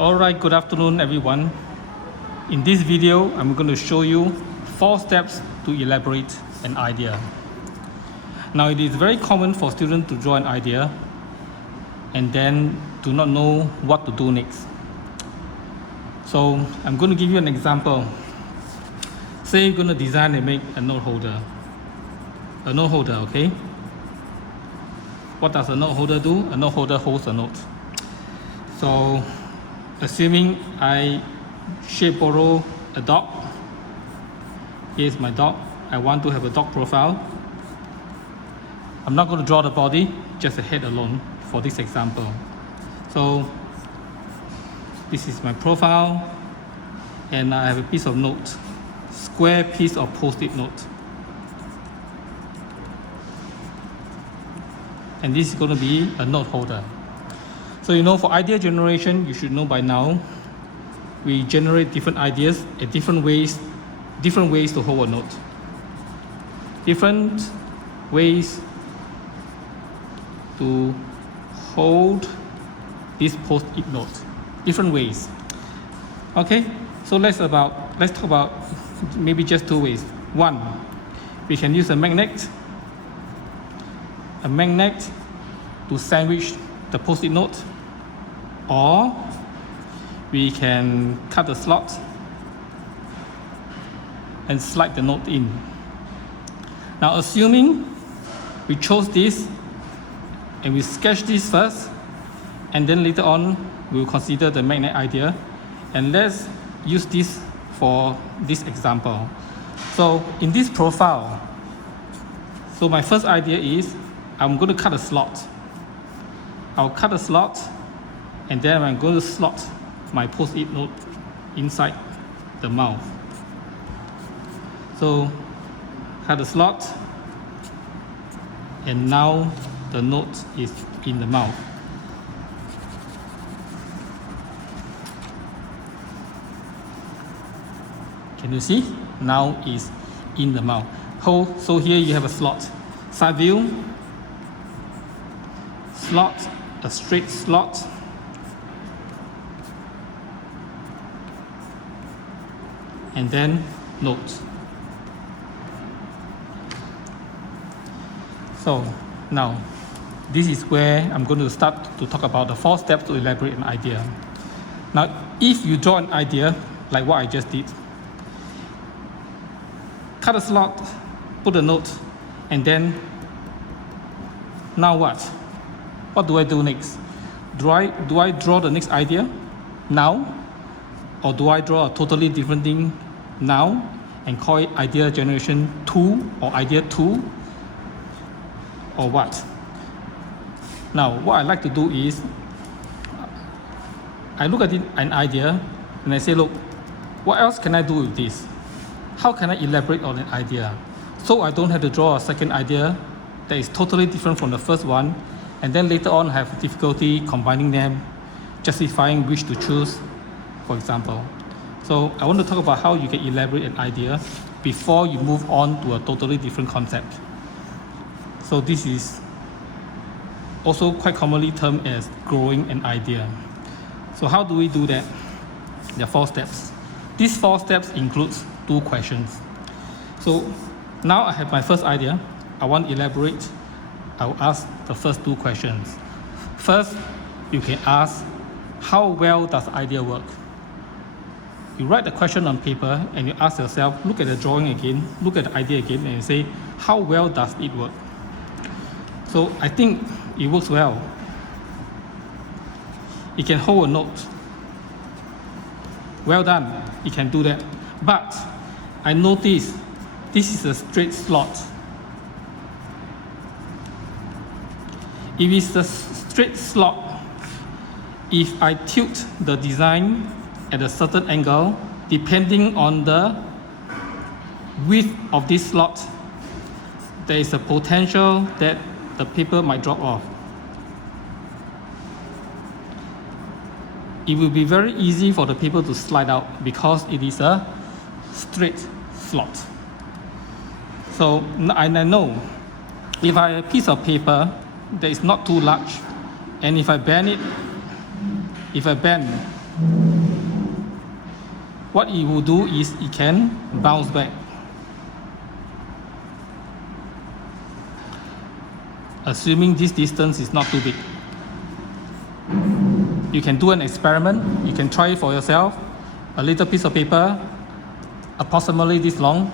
Alright, good afternoon everyone. In this video, I'm going to show you 4 steps to elaborate an idea. Now, it is very common for students to draw an idea and then do not know what to do next. So, I'm going to give you an example. Say you're going to design and make a note holder. A note holder, okay? What does a note holder do? A note holder holds a note. So, assuming I borrow a dog. Here's my dog. I want to have a dog profile. I'm not going to draw the body, just a head alone for this example. So this is my profile, and I have a piece of note, square piece of post-it note. And this is going to be a note holder. So you know, for idea generation, you should know by now, we generate different ideas and different ways to hold a note. Different ways to hold this post-it note. Different ways. Okay, so let's talk about maybe just 2 ways. One, we can use a magnet to sandwich the post-it note, or we can cut the slot and slide the note in. Now, assuming we chose this and we sketch this first, and then later on we'll consider the magnet idea, and let's use this for this example. So in this profile, so my first idea is I'm going to cut a slot. I'll cut a slot, and then I'm going to slot my post-it note inside the mouth. So cut the slot, and now the note is in the mouth. Can you see? Now is in the mouth. So here you have a slot. Side view, slot, a straight slot, and then note. So now, this is where I'm going to start to talk about the 4 steps to elaborate an idea. Now, if you draw an idea like what I just did, cut a slot, put a note, and then now what? What do I do next? Do I draw the next idea now? Or do I draw a totally different thing now and call it idea generation 2 or idea 2? Or what? Now, what I like to do is, I look at an idea and I say, look, what else can I do with this? How can I elaborate on an idea? So I don't have to draw a second idea that is totally different from the first one, and then later on have difficulty combining them, justifying which to choose, for example. So I want to talk about how you can elaborate an idea before you move on to a totally different concept. So this is also quite commonly termed as growing an idea. So how do we do that? There are 4 steps. These 4 steps includes 2 questions. So now I have my first idea. I want to elaborate. I will ask the first 2 questions. First, you can ask, how well does the idea work? You write the question on paper and you ask yourself, look at the drawing again, look at the idea again, and you say, how well does it work? So I think it works well. It can hold a note. Well done, it can do that. But I notice this is a straight slot. If it's a straight slot, if I tilt the design at a certain angle, depending on the width of this slot, there is a potential that the paper might drop off. It will be very easy for the paper to slide out because it is a straight slot. So I know if I have a piece of paper that is not too large, and if I bend what it will do is it can bounce back. Assuming this distance is not too big. You can do an experiment, you can try it for yourself. A little piece of paper, approximately this long.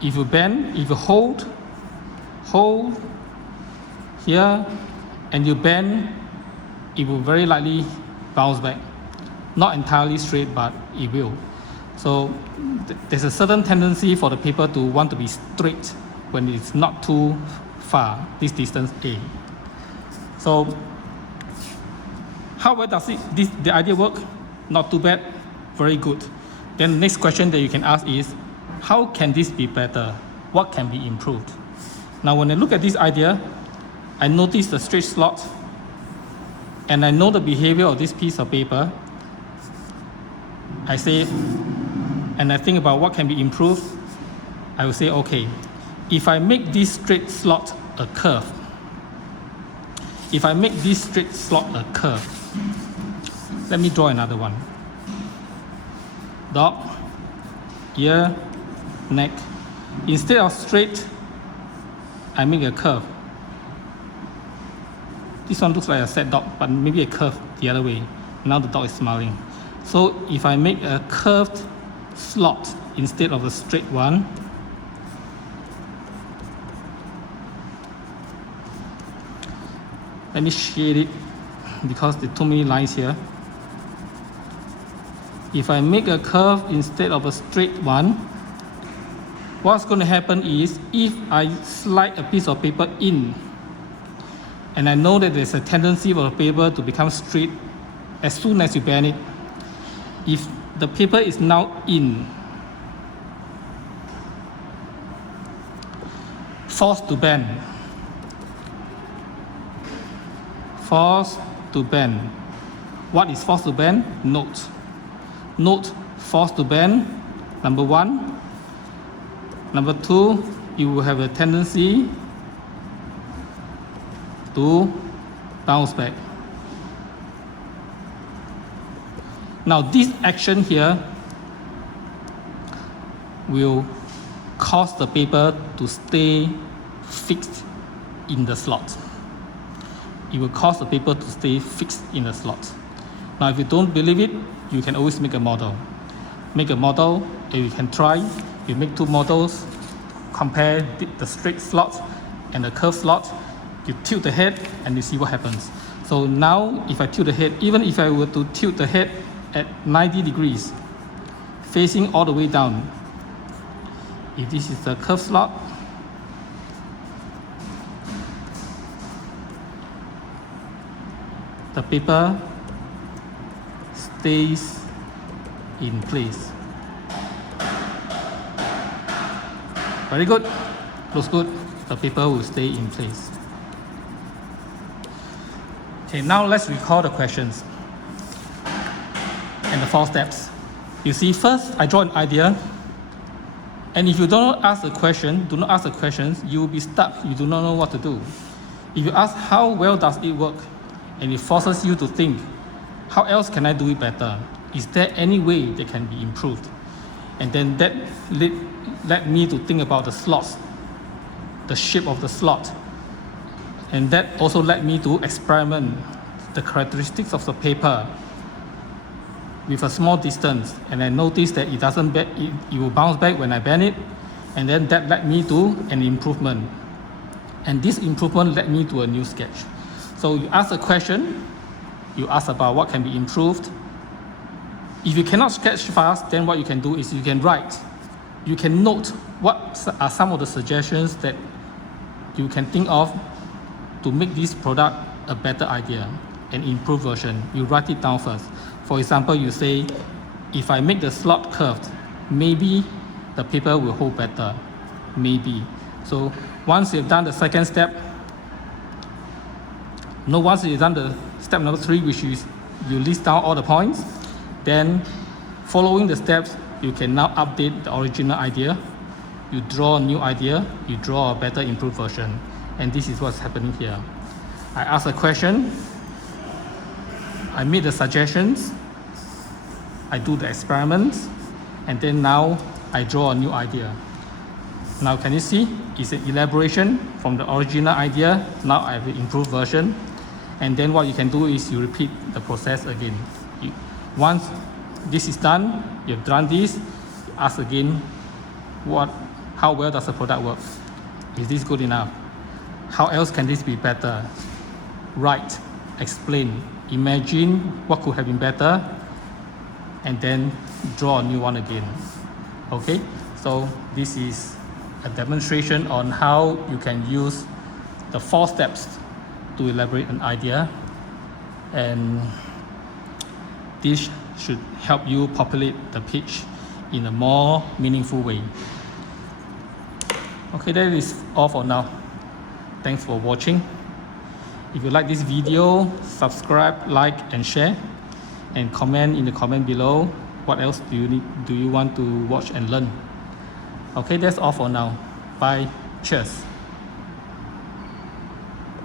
If you bend, if you hold here, and you bend, it will very likely bounce back. Not entirely straight, but it will. So there's a certain tendency for the paper to want to be straight when it's not too far, this distance A. So how well does the idea work? Not too bad, very good. Then the next question that you can ask is, how can this be better? What can be improved? Now when I look at this idea, I notice the straight slot, and I know the behavior of this piece of paper. I say, and I think about what can be improved. I will say, okay, if I make this straight slot a curve, let me draw another one. Dog, ear, neck. Instead of straight, I make a curve. This one looks like a sad dog, but maybe a curve the other way. Now the dog is smiling. So if I make a curved slot instead of a straight one, let me shade it because there are too many lines here. If I make a curve instead of a straight one, what's going to happen is if I slide a piece of paper in, and I know that there's a tendency for the paper to become straight as soon as you bend it. If the paper is now in, forced to bend. What is forced to bend? Note forced to bend, number one. Number two, you will have a tendency to bounce back. Now this action here will cause the paper to stay fixed in the slot. It will cause the paper to stay fixed in the slot. Now if you don't believe it, you can always make a model. Make a model and you can try. You make two models, compare the straight slot and the curved slot. You tilt the head and you see what happens. So now if I tilt the head, even if I were to tilt the head at 90 degrees, facing all the way down, if this is the curved slot, the paper stays in place. Very good, looks good. The paper will stay in place. Okay, now let's recall the questions and the 4 steps. You see, first I draw an idea, and if you don't ask the question, do not ask the questions, you will be stuck. You do not know what to do. If you ask how well does it work, and it forces you to think, how else can I do it better? Is there any way that can be improved? And then that led me to think about the slots, the shape of the slot. And that also led me to experiment the characteristics of the paper with a small distance. And I noticed that it doesn't bend, it will bounce back when I bend it. And then that led me to an improvement. And this improvement led me to a new sketch. So you ask a question, you ask about what can be improved. If you cannot sketch fast, then what you can do is you can write. You can note what are some of the suggestions that you can think of to make this product a better idea, an improved version. You write it down first. For example, you say, if I make the slot curved, maybe the paper will hold better, maybe. So once you've done the second step, once you've done the step number 3, which is you list down all the points, then following the steps, you can now update the original idea. You draw a new idea, you draw a better improved version. And this is what's happening here. I ask a question, I made the suggestions, I do the experiments, and then now I draw a new idea. Now can you see, it's an elaboration from the original idea. Now I have an improved version. And then what you can do is you repeat the process again. Once this is done, you've done this, ask again, how well does the product work? Is this good enough? How else can this be better? Write, explain, imagine what could have been better, and then draw a new one again. Okay, so this is a demonstration on how you can use the 4 steps to elaborate an idea, and this should help you populate the page in a more meaningful way. Okay, that is all for now. Thanks for watching. If you like this video, subscribe, like and share, and comment in the comment below what else do you want to watch and learn. Okay, that's all for now. Bye. Cheers.